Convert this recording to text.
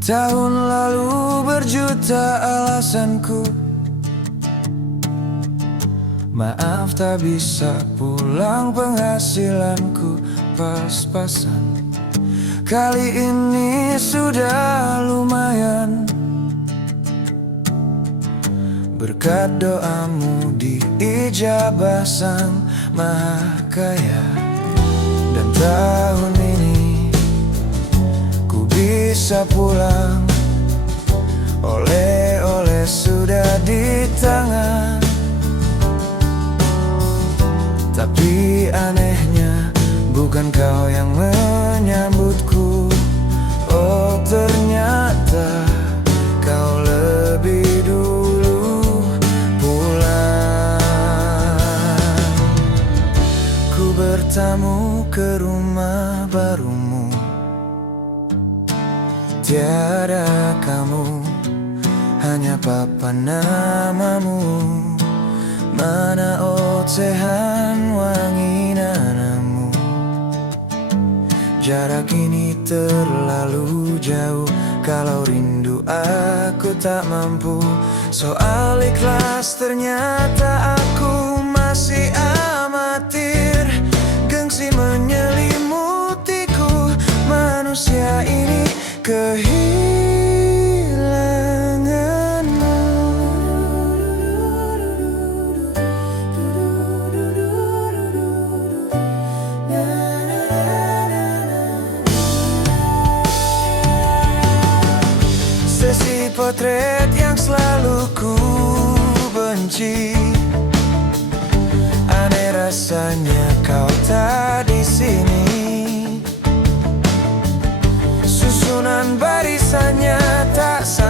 Tahun lalu berjuta alasanku, maaf tak bisa pulang, penghasilanku pas-pasan. Kali ini sudah lumayan, berkat doamu diijabah Sang Maha Kaya. Dan tahun ini ku bisa pulang, oleh-oleh sudah di tangan. Tapi anehnya bukan kau yang menyambutku. Oh, ternyata kau lebih dulu pulang. Ku bertamu ke rumah barumu, tiada kamu, hanya papan namamu. Mana ocehan wangi nanamu. Jarak ini terlalu jauh, kalau rindu aku tak mampu. Soal ikhlas ternyata aku masih amatir. Gengsi menyelimutiku, manusia ini kehilanganmu. Sesi potret yang selalu ku benci, aneh rasanya kau tak di sini. Susunan barisannya tak sama,